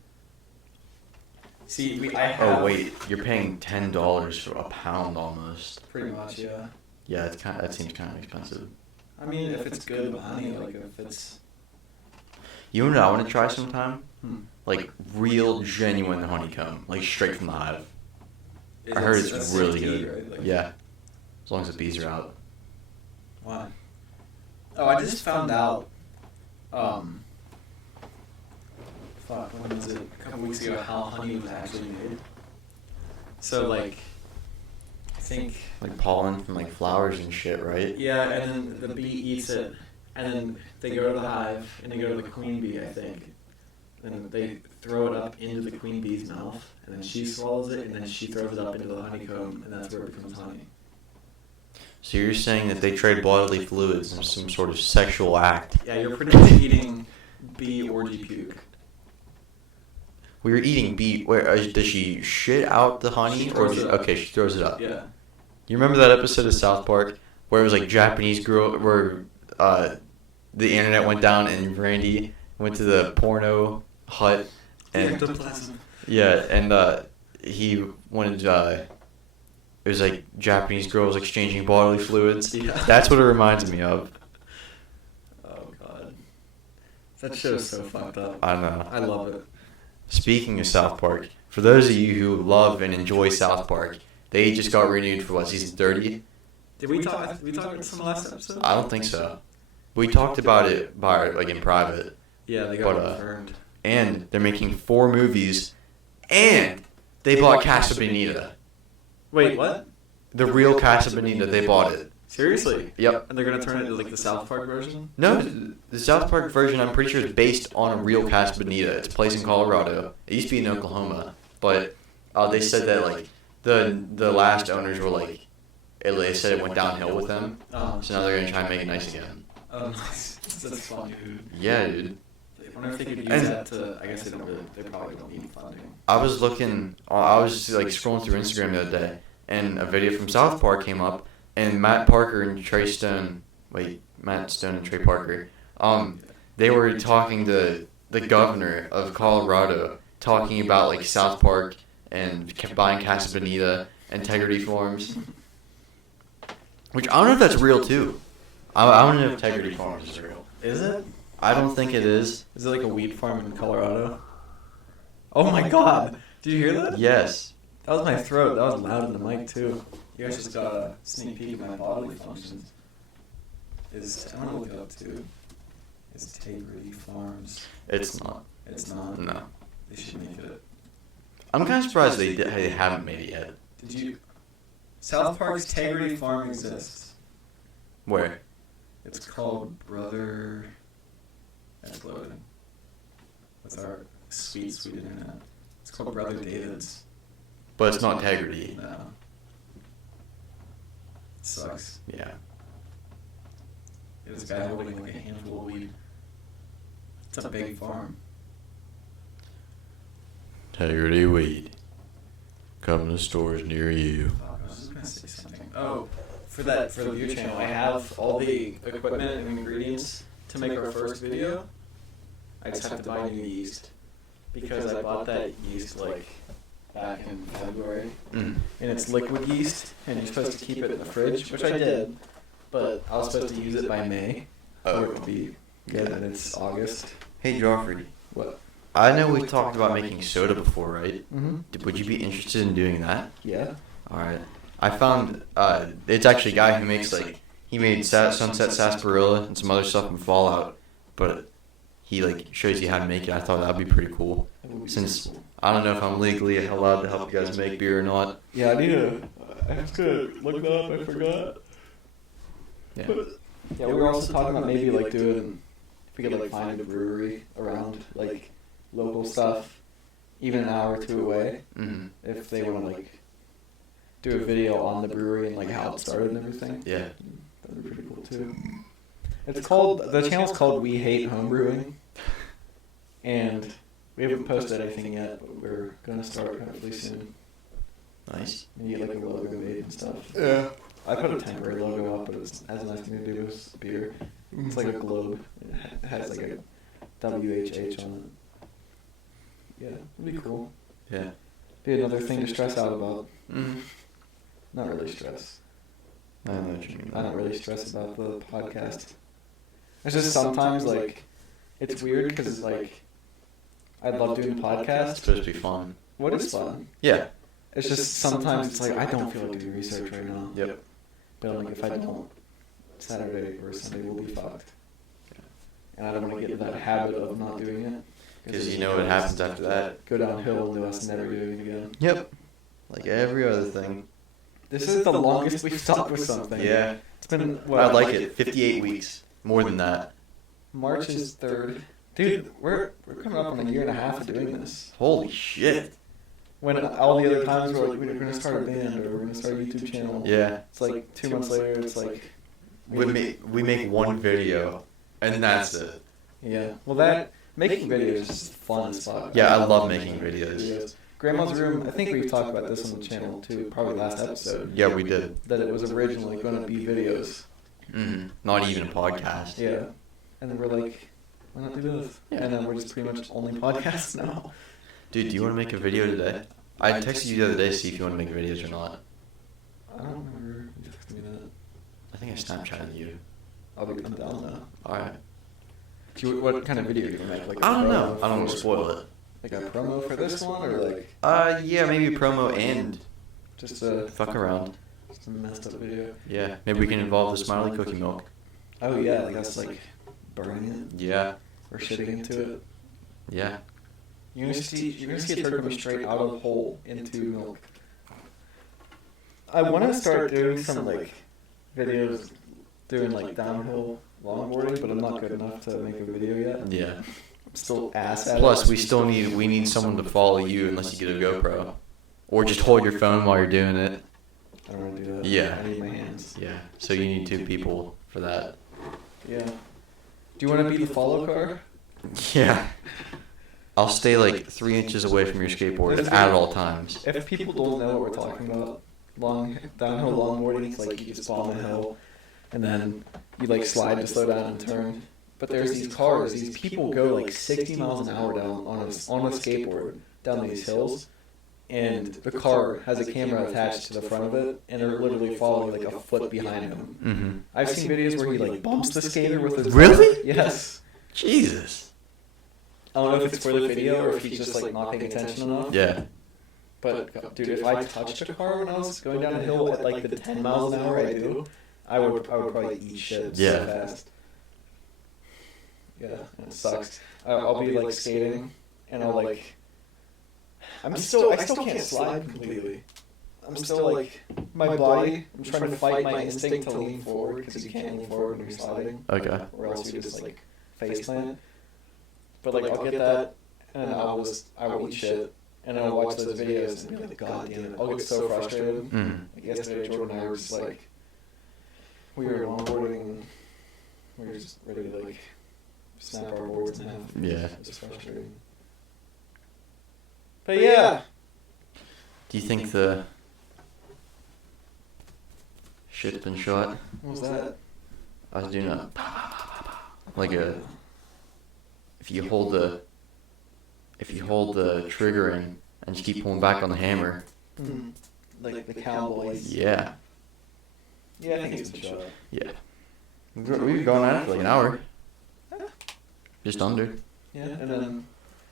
See, I have. Oh wait, you're paying $10 for a pound almost. Pretty much, yeah. Yeah, that seems kind of expensive. I mean, if it's good honey, like if it's. You know what I want to try sometime? Hmm. Like real genuine honeycomb, like straight from the hive. I heard it's really good. Right? Like, yeah, as long as the bees are out. Why? Oh, I just found out. Fuck, when was it? A couple weeks ago, how honey was actually made. So like, I think. Like pollen from like flowers and shit, right? Yeah, and then the bee eats it, and then they go to the hive, and they go to the queen bee, I think. And they throw it up into the queen bee's mouth, and then she swallows it, and then she throws it up into the honeycomb, and that's where it becomes honey. So you're saying that they trade bodily fluids in some sort of sexual act? Yeah, you're pretty much eating bee orgy puke. We were eating bee. Where does she shit out the honey, or she throws it up? Yeah. You remember that episode of South Park where it was like Japanese girl, where the internet went down and Randy went to the porno hut and he wanted it was like Japanese girls exchanging bodily fluids. Yeah. That's what it reminds me of. Oh god, that show's so fucked up. I know. I love it. Speaking of South Park, for those of you who love and enjoy South Park, they just got renewed for what, season 30? Did we talk about this in the last episode? I don't think so. We talked about it in private. Yeah, they got confirmed. And they're making 4 movies, and they bought Casa Bonita. Wait, what? The real Casa Bonita, they bought it. Seriously? Yep. And they're gonna turn it into like the South Park version? No, the South Park version I'm pretty sure is based on a real Casa Bonita. It's placed in Colorado. It used to be in Oklahoma, but they said that like the last owners were like, they said it went downhill with them. Oh. So now they're gonna try and make it nice again. Oh, nice. That's fun, dude. Yeah, dude. I wonder if they could use that to. I guess they don't really. They probably don't need funding. I was looking. I was like scrolling through Instagram the other day, and a video from South Park came up, and Matt Stone and Trey Parker, they were talking to the governor of Colorado, talking about like South Park and buying Casa Bonita, integrity farms, which I don't know if that's real too. I don't know if integrity farms is real. Is it? I don't think it is. Is it like a weed farm in Colorado? Oh my god! Did you hear that? Yes. That was my throat. That was loud in the mic too. You guys just got a sneak peek at my bodily functions. I'm gonna look it up too. Is Integrity Farms? It's not. It's not? No. They should make it. I'm kind of surprised they haven't made it yet. Did you... South Park's Integrity Farm exists. Where? It's called Brother... That's loading. With our sweet internet. It's called Brother David's. But it's not integrity. No. It sucks. Yeah. It was a guy holding like a handful of weed. It's a big farm. Integrity weed. Coming to stores near you. Oh, I was just gonna say something. Oh, for the view channel, I have all the equipment and ingredients to make our first video. I just have to buy new yeast because I bought that yeast like back in February, and it's liquid yeast, and you're supposed to keep it in the fridge, which I did, but I was supposed to use it by May, or it would be good, and it's August. Hey Joffrey, What? I know we talked about making soda before, right? Mm-hmm. Would you be interested in doing that? Yeah. All right. I found it's actually a guy who makes like he made Sunset Sarsaparilla and some other stuff in Fallout, but he like shows you how to make it. I thought that'd be pretty cool. Since I don't know if I'm legally allowed to help you guys make beer or not. Yeah, I have to look that up. I forgot. Yeah. But, yeah, we were also talking about maybe like doing if we could like find a brewery around like local stuff, even an hour or two away, Mm-hmm. if they want to like do a video on the brewery and like how it started and everything. Yeah. That'd be pretty cool too. It's called the channel's called We Hate Homebrewing, and we haven't posted anything yet, but we're gonna start hopefully soon. Nice. And you get like a logo made and stuff. Yeah. I put a temporary logo up, but it has nothing to do with beer. It's like a globe. It has like a WHH on it. Yeah, it'd be cool. Yeah. Be another thing to stress out about. Mm-hmm. Not really stress. I know what you mean. I don't really stress about the podcast. It's just sometimes like it's weird because like I love doing It's podcasts. supposed to be fun. What is fun? Yeah. It's just sometimes it's like I don't feel like doing research right now. Yep. But like if I don't, Saturday or Sunday will be fucked. And I don't want to get in that habit of not doing it. Because you know what happens after that. Go downhill into us never doing it again. Yep. Like every other thing. This is the longest we've stopped with something. Yeah. It's been what? I like it. 58 weeks. More than that. March is 3rd. Dude, we're coming up on a year and a half of doing this. Holy shit. When all the other times we're like, we're going to start a band or we're going to start a YouTube channel. Yeah. It's like 2 months later, it's like... We make one video, and that's it. Yeah. Well, that... Making videos is just fun as fuck. Yeah, I love making videos. Grandma's Room, I think we've talked about this on the channel too, probably last episode. Yeah, we did. That it was originally going to be videos. Mm-hmm. Not even a podcast. Yeah. And then we're like, why not do both? Yeah. And then we're just pretty much only podcasts now. Dude, do you want to make a video today? I texted you the other day to see if you want to make videos or not. I don't remember you texted me that. I think I Snapchatted you. I'm down now. Alright. What kind of video are you going to make? Like a I don't promo know. I don't want for- to spoil it. Like a promo for this one or like Yeah, maybe a promo and just a fuck around. just a messed up video? Yeah, maybe we can involve the Smiley cookie milk. Oh yeah, like us like burning it Yeah. or shitting into it. Yeah. You're gonna see a turd coming straight out of the hole into milk. I want to start doing some like videos doing like downhill longboarding, but I'm not good enough to make a video yet. Yeah. I'm still ass at Plus, it. we need someone to follow you unless you get a GoPro, or just hold your phone while you're doing it. I don't want to do that. Yeah. I need my hands. Yeah. So you need 2 people for that. Yeah. Do you want to be the follow car? Yeah. I'll stay like 3 inches away from your skateboard at all times. If people don't know what we're talking about, downhill longboarding, it's like you just fall on a hill, and then you like slide to slow down and turn. But there's these cars, these people go like 60 miles an hour down on a skateboard down these hills, and the car has a camera attached to the front of it, and they're literally following like a foot behind him. Mm-hmm. I've seen videos where he like bumps the skater with his Really? car. Yes. Jesus. I don't know if it's for the video or if he's just like not paying attention enough. Yeah. But dude, if I touched a car when I was going down a hill at like the 10 miles an hour I do, I would probably eat shit Yeah. so fast. Yeah, it sucks. I'll be like skating, and I'll like. I still can't slide completely. I'm still like my body. I'm trying to fight my instinct to lean forward because you can't lean forward when you're sliding. Okay. Or else you just like face plant. But like I'll get that, and I will eat shit, and I'll watch those videos and be like, God damn it! I'll get so frustrated. Mm. Like yesterday, Jordan and I were just like, we were longboarding, and we were just ready to like snap our boards in half. Yeah. It was frustrating. But yeah. Do you think the shit's been shot? What was that? I was doing a like a. If you hold the trigger in and just keep pulling back on the hammer. Mm. Like the Cowboys. Yeah. Yeah, I think it's a shot. Yeah. We've gone at it for like an hour. Just under. Yeah, and then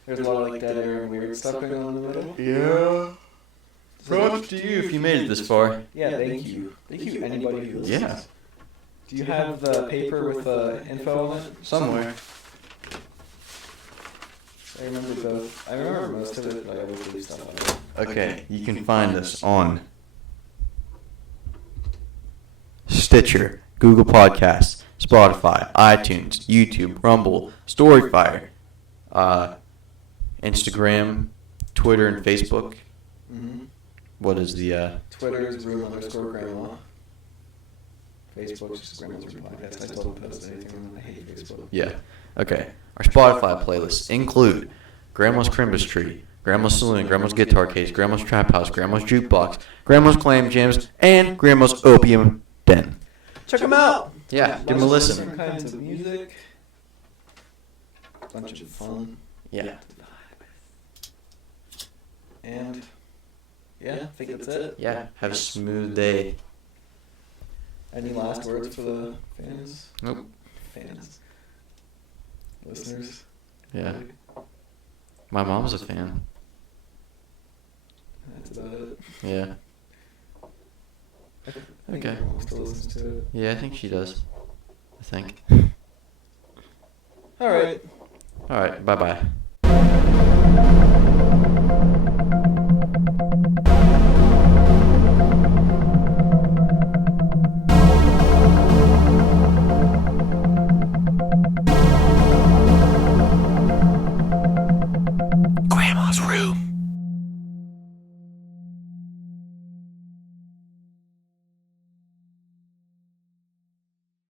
There's a lot of like dead air and weird stuff going on in the middle. Yeah. Props to you if you made it this far. Yeah, thank you. Thank you, anybody who listens. Yeah. Do you have the paper with the info on it? Somewhere. I remember both. I remember most of it, but I always leave stuff out. Okay, you can find us on Stitcher, Google Podcasts, Spotify, iTunes, YouTube, Rumble, Storyfire, Instagram, Twitter, and Facebook. Mm-hmm. What is the Twitter is room_grandma. Facebook's just grandma's room podcast. I still don't post anything. I hate Facebook. Yeah. Okay. Our Spotify playlists include Grandma's Crimbus Tree, Grandma's Saloon, Grandma's Guitar Case, Grandma's Trap House, Grandma's Jukebox, Grandma's Clam Jams, and Grandma's Opium Den. Check them out. Yeah, give them a listen. Different kinds of music. Bunch of fun. Yeah. And yeah, I think that's it. Yeah. Have a smooth day. Any last words for the fans? Nope. Fans. Listeners. Yeah. My mom's a fan. That's about it. Yeah. I think Okay. my mom still listens to it. Yeah, I think she does. I think. All right. All right. Bye-bye.